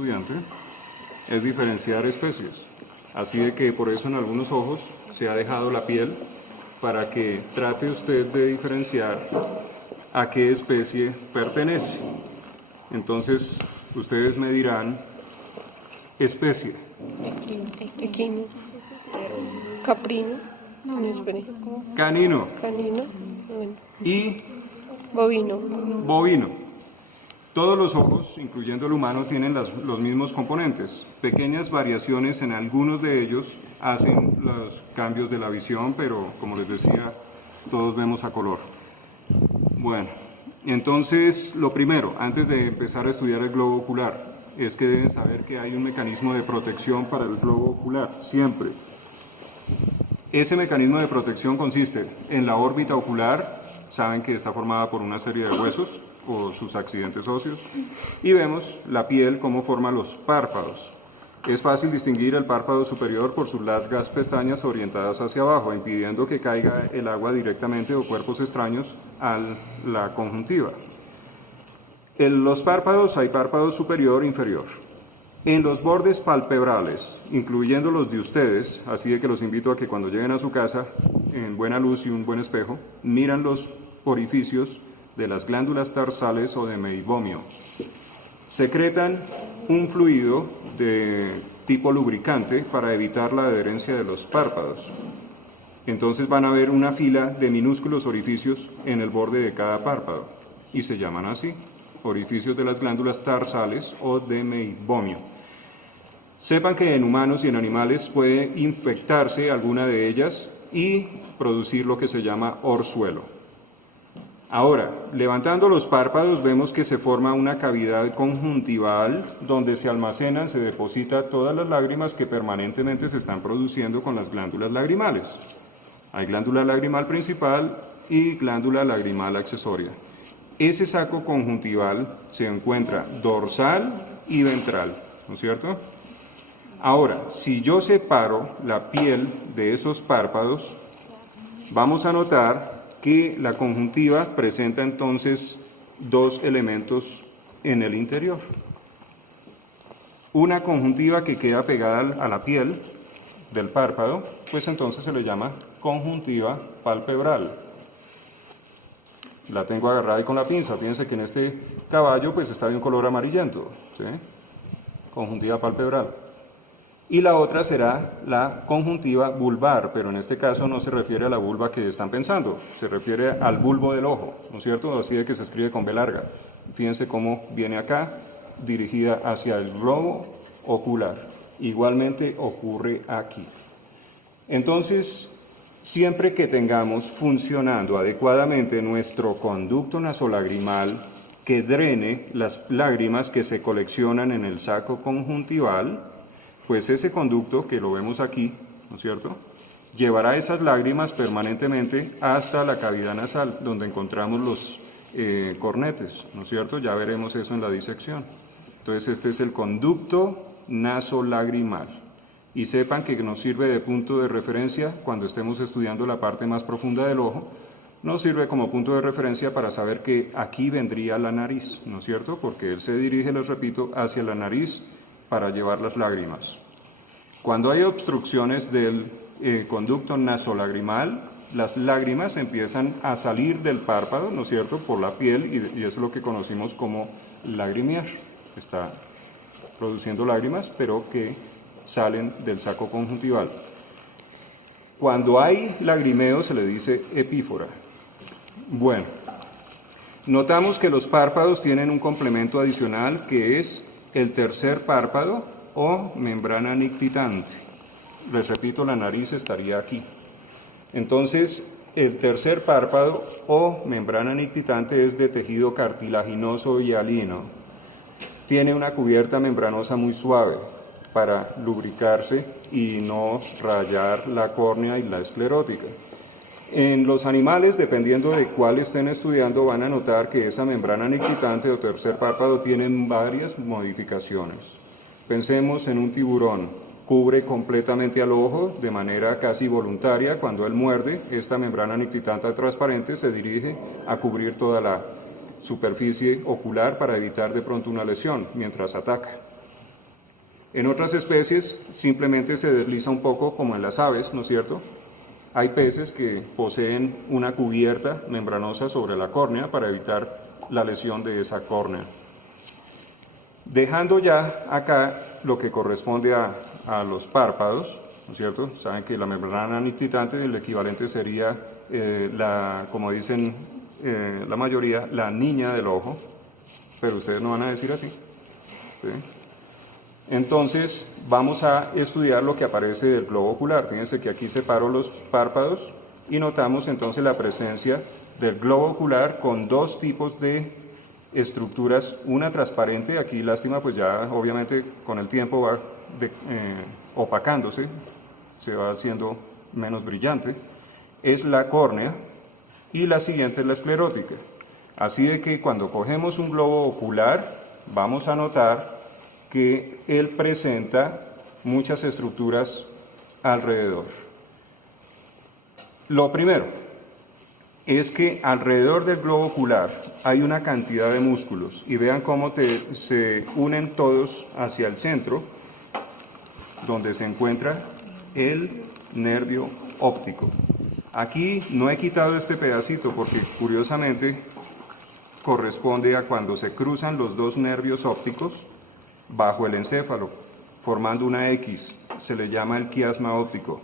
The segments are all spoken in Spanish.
estudiante es diferenciar especies. Así de que por eso en algunos ojos se ha dejado la piel para que trate usted de diferenciar a qué especie pertenece. Entonces, ustedes me dirán especie. Equino. Caprino. No, espere. Canino Canino. Bueno. y Bovino. bovino. Todos los ojos, incluyendo el humano, tienen los mismos componentes. Pequeñas variaciones en algunos de ellos hacen los cambios de la visión, pero como les decía, todos vemos a color. Bueno, entonces lo primero, antes de empezar a estudiar el globo ocular, es que deben saber que hay un mecanismo de protección para el globo ocular, siempre. Ese mecanismo de protección consiste en la órbita ocular, saben que está formada por una serie de huesos o sus accidentes óseos, y vemos la piel cómo forma los párpados. Es fácil distinguir el párpado superior por sus largas pestañas orientadas hacia abajo, impidiendo que caiga el agua directamente o cuerpos extraños a la conjuntiva. En los párpados hay párpado superior e inferior. En los bordes palpebrales, incluyendo los de ustedes, así de que los invito a que cuando lleguen a su casa, en buena luz y un buen espejo, miran los orificios de las glándulas tarsales o de meibomio. Secretan un fluido de tipo lubricante para evitar la adherencia de los párpados. Entonces van a ver una fila de minúsculos orificios en el borde de cada párpado y se llaman así, orificios de las glándulas tarsales o de meibomio. Sepan que en humanos y en animales puede infectarse alguna de ellas y producir lo que se llama orzuelo. Ahora, levantando los párpados vemos que se forma una cavidad conjuntival donde se almacenan, se deposita todas las lágrimas que permanentemente se están produciendo con las glándulas lagrimales. Hay glándula lagrimal principal y glándula lagrimal accesoria. Ese saco conjuntival se encuentra dorsal y ventral, ¿no es cierto? Ahora, si yo separo la piel de esos párpados, vamos a notar que la conjuntiva presenta entonces dos elementos en el interior. Una conjuntiva que queda pegada a la piel del párpado, pues entonces se le llama conjuntiva palpebral. La tengo agarrada ahí con la pinza. Fíjense que en este caballo pues está de un color amarillento, ¿sí? Conjuntiva palpebral. Y la otra será la conjuntiva vulvar, pero en este caso no se refiere a la vulva que están pensando, se refiere al bulbo del ojo, ¿no es cierto? Así de que se escribe con B larga. Fíjense cómo viene acá, dirigida hacia el globo ocular. Igualmente ocurre aquí. Entonces, siempre que tengamos funcionando adecuadamente nuestro conducto nasolagrimal que drene las lágrimas que se coleccionan en el saco conjuntival, pues ese conducto, que lo vemos aquí, ¿no es cierto?, llevará esas lágrimas permanentemente hasta la cavidad nasal, donde encontramos los cornetes, ¿no es cierto? Ya veremos eso en la disección. Entonces, este es el conducto nasolagrimal. Y sepan que nos sirve de punto de referencia cuando estemos estudiando la parte más profunda del ojo. Nos sirve como punto de referencia para saber que aquí vendría la nariz, ¿no es cierto? Porque él se dirige, les repito, hacia la nariz para llevar las lágrimas. Cuando hay obstrucciones del conducto nasolagrimal, las lágrimas empiezan a salir del párpado, ¿no es cierto?, por la piel, y eso es lo que conocimos como lagrimiar. Está produciendo lágrimas, pero que salen del saco conjuntival. Cuando hay lagrimeo se le dice epífora. Bueno, notamos que los párpados tienen un complemento adicional que es el tercer párpado o membrana nictitante. Les repito, la nariz estaría aquí. Entonces, el tercer párpado o membrana nictitante es de tejido cartilaginoso y hialino. Tiene una cubierta membranosa muy suave para lubricarse y no rayar la córnea y la esclerótica. En los animales, dependiendo de cuál estén estudiando, van a notar que esa membrana nictitante o tercer párpado tiene varias modificaciones. Pensemos en un tiburón. Cubre completamente al ojo de manera casi voluntaria. Cuando él muerde, esta membrana nictitante transparente se dirige a cubrir toda la superficie ocular para evitar de pronto una lesión mientras ataca. En otras especies simplemente se desliza un poco como en las aves, ¿no es cierto? Hay peces que poseen una cubierta membranosa sobre la córnea para evitar la lesión de esa córnea. Dejando ya acá lo que corresponde a los párpados, ¿no es cierto? Saben que la membrana nictitante, el equivalente sería, como dicen la mayoría, la niña del ojo, pero ustedes no van a decir así, ¿sí? Entonces, vamos a estudiar lo que aparece del globo ocular. Fíjense que aquí separo los párpados y notamos entonces la presencia del globo ocular con dos tipos de estructuras, una transparente, aquí lástima, pues ya obviamente con el tiempo va opacándose, se va haciendo menos brillante, es la córnea, y la siguiente es la esclerótica. Así de que cuando cogemos un globo ocular, vamos a notar que él presenta muchas estructuras alrededor. Lo primero es que alrededor del globo ocular hay una cantidad de músculos, y vean cómo se unen todos hacia el centro, donde se encuentra el nervio óptico. Aquí no he quitado este pedacito porque curiosamente corresponde a cuando se cruzan los dos nervios ópticos bajo el encéfalo, formando una X, se le llama el quiasma óptico.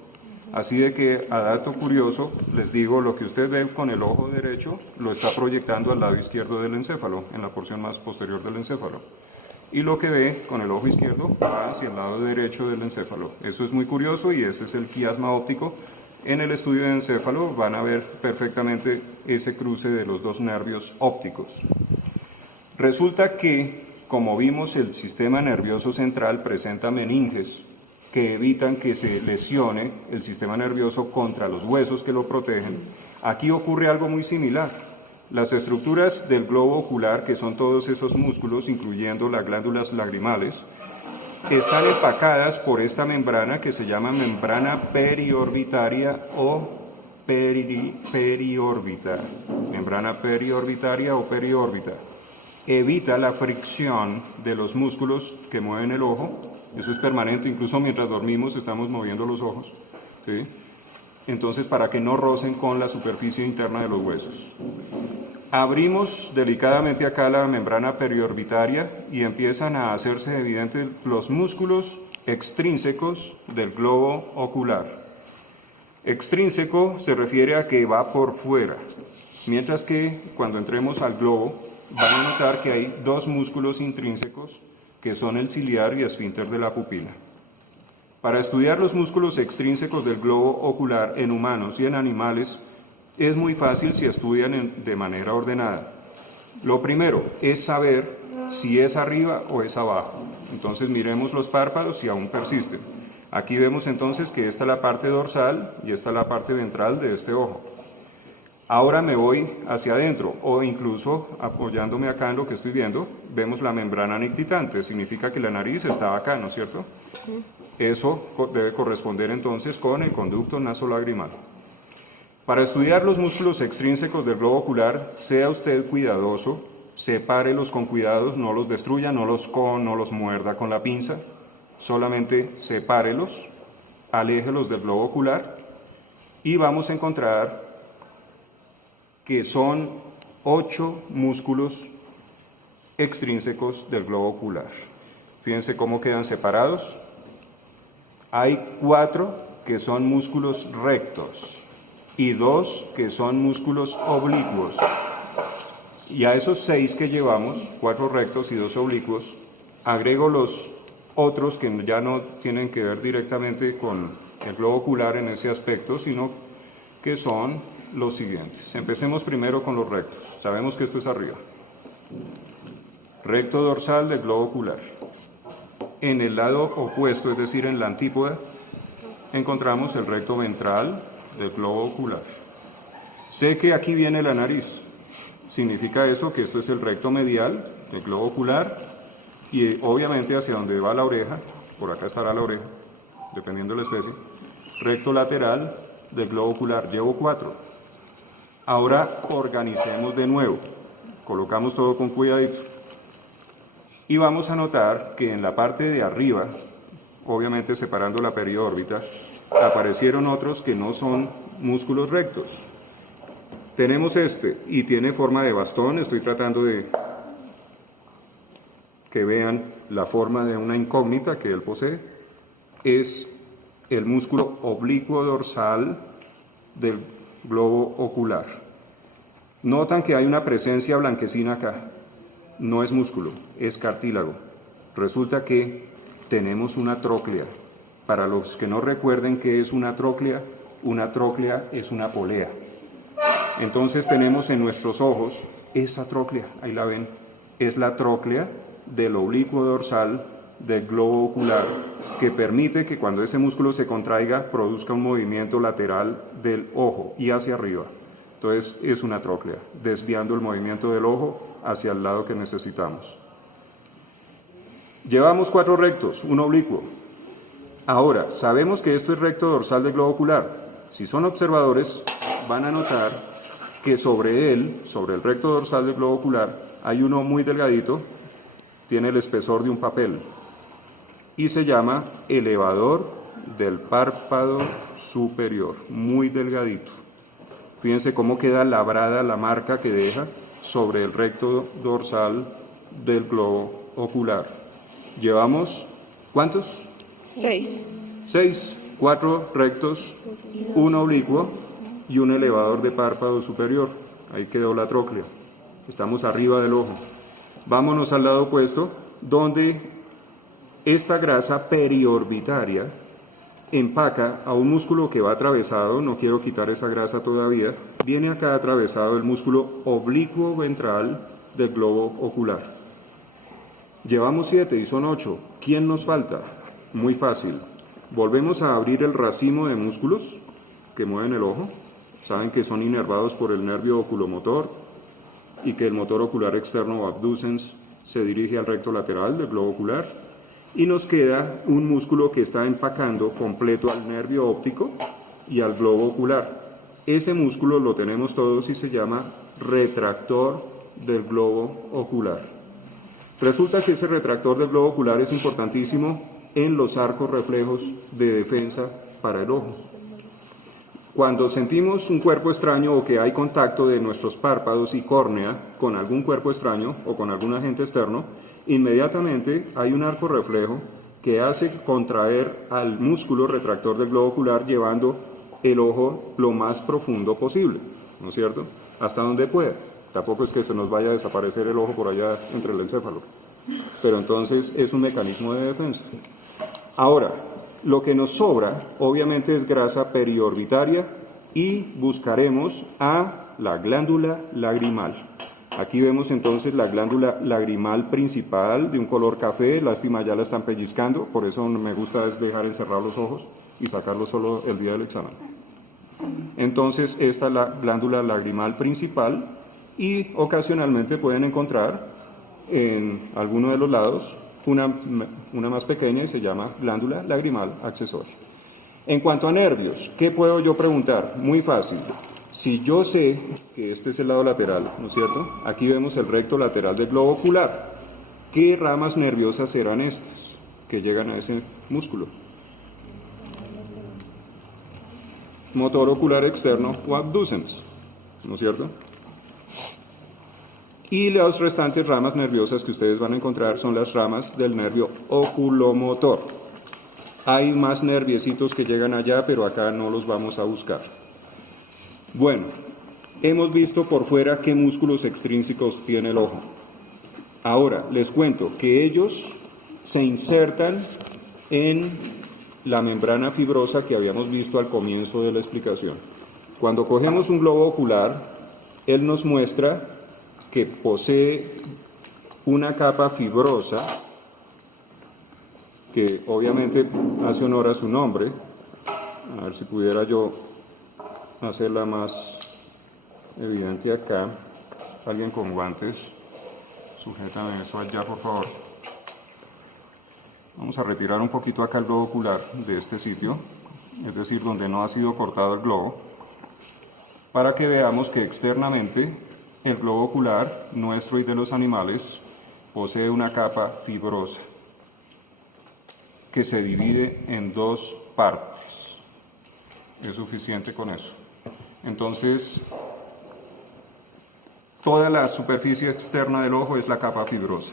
Así de que, a dato curioso, les digo, lo que usted ve con el ojo derecho lo está proyectando al lado izquierdo del encéfalo, en la porción más posterior del encéfalo. Y lo que ve con el ojo izquierdo va hacia el lado derecho del encéfalo. Eso es muy curioso y ese es el quiasma óptico. En el estudio de encéfalo van a ver perfectamente ese cruce de los dos nervios ópticos. Resulta que, como vimos, el sistema nervioso central presenta meninges que evitan que se lesione el sistema nervioso contra los huesos que lo protegen. Aquí ocurre algo muy similar. Las estructuras del globo ocular, que son todos esos músculos, incluyendo las glándulas lagrimales, están empacadas por esta membrana que se llama membrana periorbitaria o periórbita. Membrana periorbitaria o periórbita. Evita la fricción de los músculos que mueven el ojo. Eso es permanente, incluso mientras dormimos estamos moviendo los ojos, ¿sí? Entonces, para que no rocen con la superficie interna de los huesos. Abrimos delicadamente acá la membrana periorbitaria y empiezan a hacerse evidentes los músculos extrínsecos del globo ocular. Extrínseco se refiere a que va por fuera, mientras que cuando entremos al globo van a notar que hay dos músculos intrínsecos que son el ciliar y esfínter de la pupila. Para estudiar los músculos extrínsecos del globo ocular en humanos y en animales es muy fácil si estudian de manera ordenada. Lo primero es saber si es arriba o es abajo. Entonces miremos los párpados si aún persisten. Aquí vemos entonces que esta es la parte dorsal y esta es la parte ventral de este ojo. Ahora me voy hacia adentro, o incluso apoyándome acá en lo que estoy viendo, vemos la membrana nictitante, significa que la nariz está acá, ¿no es cierto? Eso debe corresponder entonces con el conducto nasolagrimal. Para estudiar los músculos extrínsecos del globo ocular, sea usted cuidadoso, sepárelos con cuidados, no los destruya, no los muerda con la pinza, solamente sepárelos, aléjelos del globo ocular y vamos a encontrar que son 8 músculos extrínsecos del globo ocular. Fíjense cómo quedan separados. Hay 4 que son músculos rectos y 2 que son músculos oblicuos. Y a esos 6 que llevamos, 4 rectos y 2 oblicuos, agrego los otros que ya no tienen que ver directamente con el globo ocular en ese aspecto, sino que son los siguientes. Empecemos primero con los rectos. Sabemos que esto es arriba. Recto dorsal del globo ocular. En el lado opuesto, es decir, en la antípoda, encontramos el recto ventral del globo ocular. Sé que aquí viene la nariz. Significa eso que esto es el recto medial del globo ocular y obviamente hacia donde va la oreja, por acá estará la oreja, dependiendo de la especie. Recto lateral del globo ocular. Llevo 4. Ahora organicemos de nuevo, colocamos todo con cuidadito y vamos a notar que en la parte de arriba obviamente separando la periórbita, aparecieron otros que no son músculos rectos. Tenemos este, y tiene forma de bastón. Estoy tratando de que vean la forma de una incógnita que él posee. Es el músculo oblicuo dorsal del globo ocular. Notan que hay una presencia blanquecina acá. No es músculo, es cartílago. Resulta que tenemos una tróclea. Para los que no recuerden qué es una tróclea es una polea. Entonces tenemos en nuestros ojos esa tróclea, ahí la ven, es la tróclea del oblicuo dorsal del globo ocular, que permite que cuando ese músculo se contraiga produzca un movimiento lateral del ojo y hacia arriba. Entonces es una tróclea, desviando el movimiento del ojo hacia el lado que necesitamos. Llevamos 4 rectos, un oblicuo. Ahora, sabemos que esto es recto dorsal del globo ocular. Si son observadores, van a notar que sobre él, sobre el recto dorsal del globo ocular, hay uno muy delgadito, tiene el espesor de un papel, y se llama elevador del párpado superior, muy delgadito. Fíjense cómo queda labrada la marca que deja sobre el recto dorsal del globo ocular. Llevamos, ¿cuántos? 6. 6, 4 rectos, un oblicuo y un elevador de párpado superior. Ahí quedó la tróclea. Estamos arriba del ojo. Vámonos al lado opuesto, donde esta grasa periorbitaria empaca a un músculo que va atravesado, no quiero quitar esa grasa todavía, viene acá atravesado el músculo oblicuo ventral del globo ocular. Llevamos 7 y son 8. ¿Quién nos falta? Muy fácil. Volvemos a abrir el racimo de músculos que mueven el ojo. Saben que son inervados por el nervio oculomotor y que el motor ocular externo o abducens se dirige al recto lateral del globo ocular. Y nos queda un músculo que está empacando completo al nervio óptico y al globo ocular. Ese músculo lo tenemos todos y se llama retractor del globo ocular. Resulta que ese retractor del globo ocular es importantísimo en los arcos reflejos de defensa para el ojo. Cuando sentimos un cuerpo extraño o que hay contacto de nuestros párpados y córnea con algún cuerpo extraño o con algún agente externo, inmediatamente hay un arco reflejo que hace contraer al músculo retractor del globo ocular, llevando el ojo lo más profundo posible, ¿no es cierto? Hasta donde pueda. Tampoco es que se nos vaya a desaparecer el ojo por allá entre el encéfalo. Pero entonces es un mecanismo de defensa. Ahora, lo que nos sobra obviamente es grasa periorbitaria y buscaremos a la glándula lagrimal. Aquí vemos entonces la glándula lagrimal principal de un color café. Lástima, ya la están pellizcando, por eso me gusta es dejar encerrar los ojos y sacarlos solo el día del examen. Entonces esta es la glándula lagrimal principal y ocasionalmente pueden encontrar en alguno de los lados una más pequeña y se llama glándula lagrimal accesoria. En cuanto a nervios, ¿qué puedo yo preguntar? Muy fácil. Si yo sé que este es el lado lateral, ¿no es cierto? Aquí vemos el recto lateral del globo ocular. ¿Qué ramas nerviosas serán estas que llegan a ese músculo? Motor ocular externo o abducens, ¿no es cierto? Y las restantes ramas nerviosas que ustedes van a encontrar son las ramas del nervio oculomotor. Hay más nerviecitos que llegan allá, pero acá no los vamos a buscar. Bueno, hemos visto por fuera qué músculos extrínsecos tiene el ojo. Ahora, les cuento que ellos se insertan en la membrana fibrosa que habíamos visto al comienzo de la explicación. Cuando cogemos un globo ocular, él nos muestra que posee una capa fibrosa que obviamente hace honor a su nombre. A ver si pudiera yo hacerla más evidente acá. Alguien con guantes, sujétame eso allá por favor. Vamos a retirar un poquito acá el globo ocular de este sitio, es decir, donde no ha sido cortado el globo, para que veamos que externamente el globo ocular nuestro y de los animales posee una capa fibrosa que se divide en dos partes. Es suficiente con eso. Entonces, toda la superficie externa del ojo es la capa fibrosa,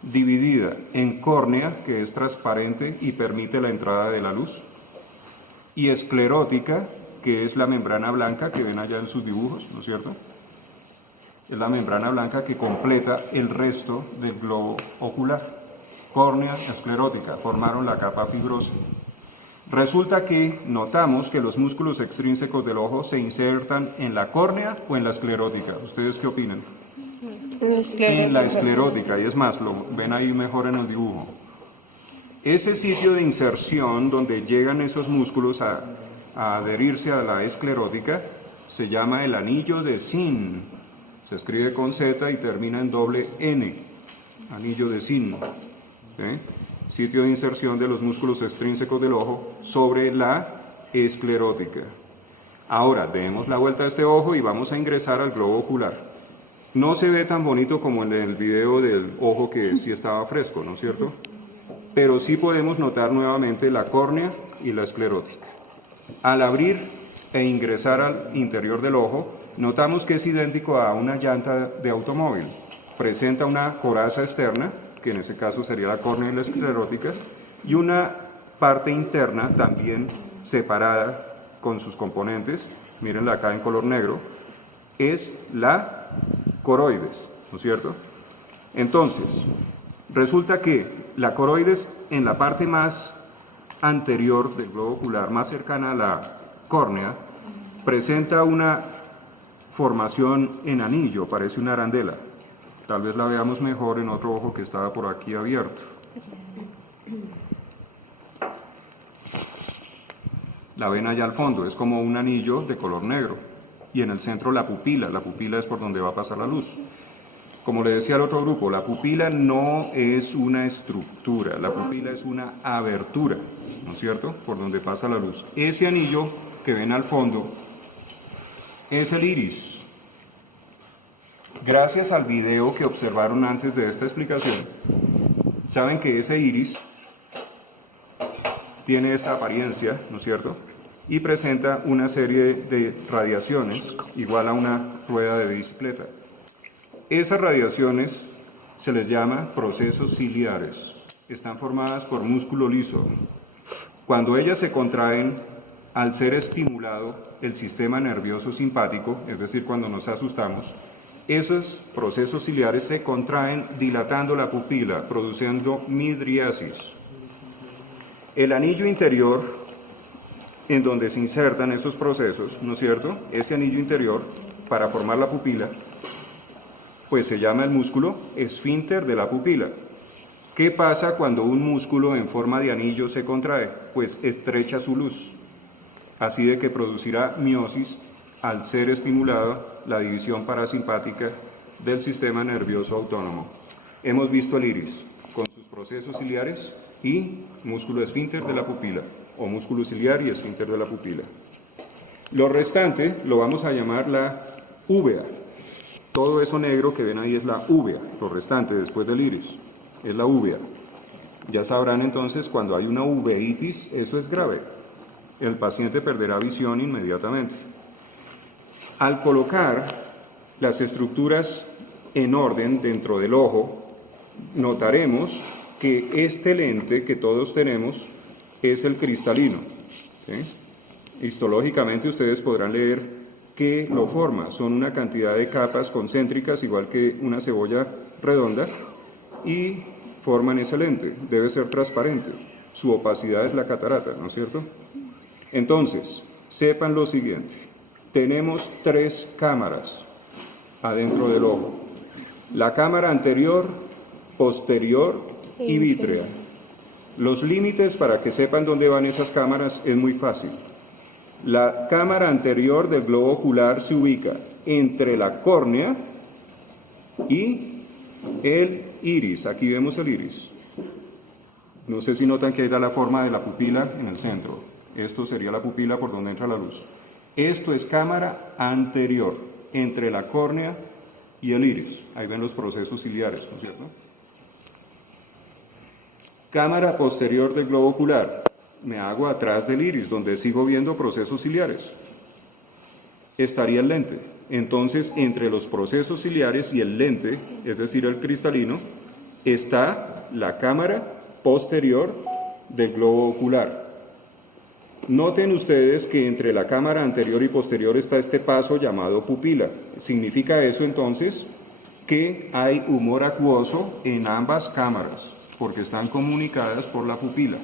dividida en córnea, que es transparente y permite la entrada de la luz, y esclerótica, que es la membrana blanca que ven allá en sus dibujos, ¿no es cierto? Es la membrana blanca que completa el resto del globo ocular. Córnea, esclerótica, formaron la capa fibrosa. Resulta que notamos que los músculos extrínsecos del ojo se insertan en la córnea o en la esclerótica. ¿Ustedes qué opinan? En la esclerótica, y es más, lo ven ahí mejor en el dibujo. Ese sitio de inserción donde llegan esos músculos a adherirse a la esclerótica se llama el anillo de Zinn. Se escribe con Z y termina en doble N. Anillo de Zinn. Sitio de inserción de los músculos extrínsecos del ojo sobre la esclerótica. Ahora, demos la vuelta a este ojo y vamos a ingresar al globo ocular. No se ve tan bonito como en el video del ojo que sí estaba fresco, ¿no es cierto? Pero sí podemos notar nuevamente la córnea y la esclerótica. Al abrir e ingresar al interior del ojo, notamos que es idéntico a una llanta de automóvil. Presenta una coraza externa, que en ese caso sería la córnea y la esclerótica, y una parte interna también separada con sus componentes, mírenla acá en color negro, es la coroides, ¿no es cierto? Entonces, resulta que la coroides en la parte más anterior del globo ocular, más cercana a la córnea, presenta una formación en anillo, parece una arandela. Tal vez la veamos mejor en otro ojo que estaba por aquí abierto. La ven allá al fondo, es como un anillo de color negro. Y en el centro la pupila es por donde va a pasar la luz. Como le decía al otro grupo, la pupila no es una estructura, la pupila es una abertura, ¿no es cierto?, por donde pasa la luz. Ese anillo que ven al fondo es el iris. Gracias al video que observaron antes de esta explicación, saben que ese iris tiene esta apariencia, ¿no es cierto?, y presenta una serie de radiaciones igual a una rueda de bicicleta. Esas radiaciones se les llama procesos ciliares. Están formadas por músculo liso. Cuando ellas se contraen, al ser estimulado el sistema nervioso simpático, es decir, cuando nos asustamos, esos procesos ciliares se contraen dilatando la pupila, produciendo midriasis. El anillo interior, en donde se insertan esos procesos, ¿no es cierto?, ese anillo interior, para formar la pupila, pues se llama el músculo esfínter de la pupila. ¿Qué pasa cuando un músculo en forma de anillo se contrae? Pues estrecha su luz, así de que producirá miosis al ser estimulada la división parasimpática del sistema nervioso autónomo. Hemos visto el iris con sus procesos ciliares y músculo esfínter de la pupila, o músculo ciliar y esfínter de la pupila. Lo restante lo vamos a llamar la úvea. Todo eso negro que ven ahí es la úvea, lo restante después del iris, es la úvea. Ya sabrán entonces, cuando hay una uveitis, eso es grave. El paciente perderá visión inmediatamente. Al colocar las estructuras en orden dentro del ojo, notaremos que este lente que todos tenemos es el cristalino. ¿Sí? Histológicamente ustedes podrán leer que lo forma. Son una cantidad de capas concéntricas, igual que una cebolla redonda, y forman ese lente. Debe ser transparente. Su opacidad es la catarata, ¿no es cierto? Entonces, sepan lo siguiente. Tenemos 3 cámaras adentro del ojo. La cámara anterior, posterior y vítrea. Los límites para que sepan dónde van esas cámaras es muy fácil. La cámara anterior del globo ocular se ubica entre la córnea y el iris. Aquí vemos el iris. No sé si notan que ahí da la forma de la pupila en el centro. Esto sería la pupila por donde entra la luz. Esto es cámara anterior, entre la córnea y el iris. Ahí ven los procesos ciliares, ¿no es cierto? Cámara posterior del globo ocular. Me hago atrás del iris, donde sigo viendo procesos ciliares. Estaría el lente. Entonces, entre los procesos ciliares y el lente, es decir, el cristalino, está la cámara posterior del globo ocular. Noten ustedes que entre la cámara anterior y posterior está este paso llamado pupila. ¿Significa eso entonces? Que hay humor acuoso en ambas cámaras, porque están comunicadas por la pupila.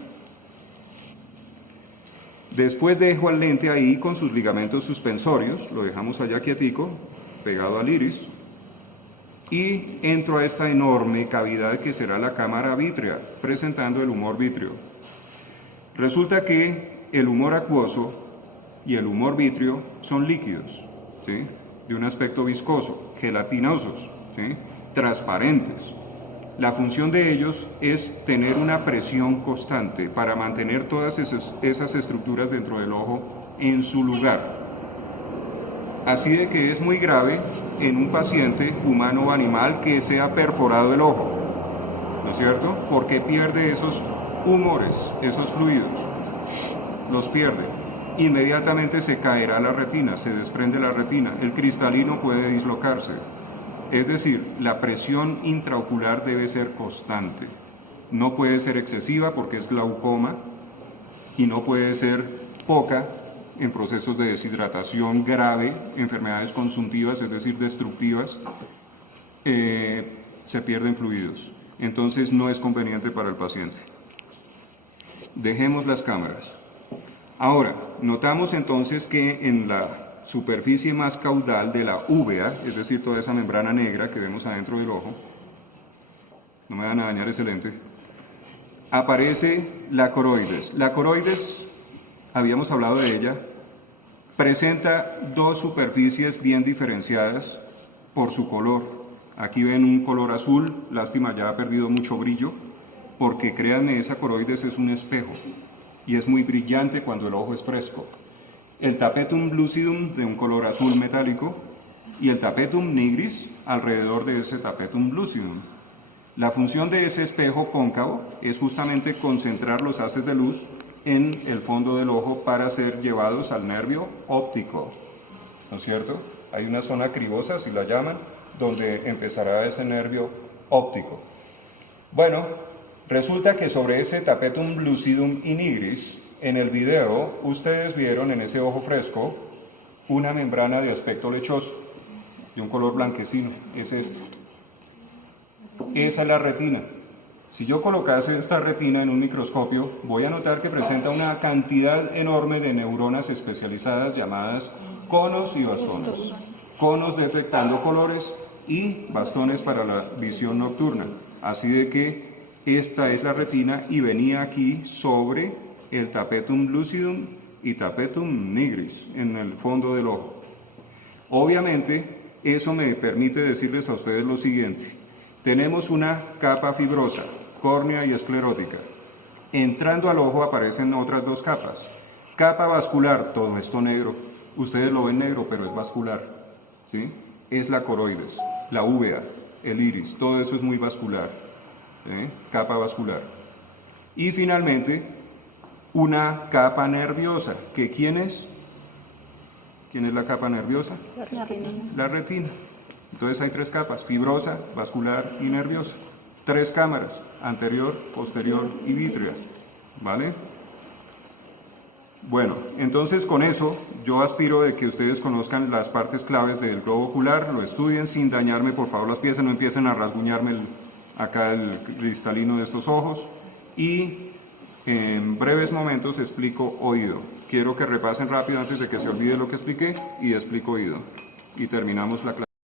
Después dejo al lente ahí con sus ligamentos suspensorios, lo dejamos allá quietico, pegado al iris, y entro a esta enorme cavidad que será la cámara vítrea, presentando el humor vítreo. Resulta que el humor acuoso y el humor vítreo son líquidos, ¿sí?, de un aspecto viscoso, gelatinosos, ¿sí?, transparentes. La función de ellos es tener una presión constante para mantener todas esas estructuras dentro del ojo en su lugar. Así de que es muy grave en un paciente humano o animal que sea perforado el ojo, ¿no es cierto? Porque pierde esos humores, esos fluidos, los pierde. Inmediatamente se caerá la retina, se desprende la retina, el cristalino puede dislocarse. Es decir, la presión intraocular debe ser constante. No puede ser excesiva porque es glaucoma y no puede ser poca en procesos de deshidratación grave, enfermedades consuntivas, es decir, destructivas, se pierden fluidos. Entonces no es conveniente para el paciente. Dejemos las cámaras. Ahora, notamos entonces que en la superficie más caudal de la úvea, es decir, toda esa membrana negra que vemos adentro del ojo, no me van a dañar ese lente, aparece la coroides. La coroides, habíamos hablado de ella, presenta dos superficies bien diferenciadas por su color. Aquí ven un color azul, lástima, ya ha perdido mucho brillo, porque créanme, esa coroides es un espejo y es muy brillante cuando el ojo es fresco. El tapetum lucidum de un color azul metálico y el tapetum nigris alrededor de ese tapetum lucidum. La función de ese espejo cóncavo es justamente concentrar los haces de luz en el fondo del ojo para ser llevados al nervio óptico, ¿no es cierto? Hay una zona cribosa, si la llaman, donde empezará ese nervio óptico. Bueno, resulta que sobre ese tapetum lucidum y nigris, en el video, ustedes vieron en ese ojo fresco una membrana de aspecto lechoso, de un color blanquecino, es esto. Esa es la retina. Si yo colocase esta retina en un microscopio, voy a notar que presenta una cantidad enorme de neuronas especializadas llamadas conos y bastones. Conos detectando colores y bastones para la visión nocturna. Así de que esta es la retina y venía aquí sobre el tapetum lucidum y tapetum nigris en el fondo del ojo. Obviamente, eso me permite decirles a ustedes lo siguiente. Tenemos una capa fibrosa, córnea y esclerótica. Entrando al ojo aparecen otras dos capas. Capa vascular, todo esto negro. Ustedes lo ven negro, pero es vascular, ¿sí? Es la coroides, la úvea, el iris, todo eso es muy vascular, ¿sí? Capa vascular. Y finalmente, una capa nerviosa, que ¿quién es? ¿Quién es la capa nerviosa? La retina. La retina. Entonces hay tres capas, fibrosa, vascular y nerviosa. Tres cámaras, anterior, posterior y vítrea, ¿vale? Bueno, entonces con eso yo aspiro de que ustedes conozcan las partes claves del globo ocular, lo estudien sin dañarme por favor las piezas, no empiecen a rasguñarme acá el cristalino de estos ojos y en breves momentos explico oído. Quiero que repasen rápido antes de que se olvide lo que expliqué y explico oído y terminamos la clase.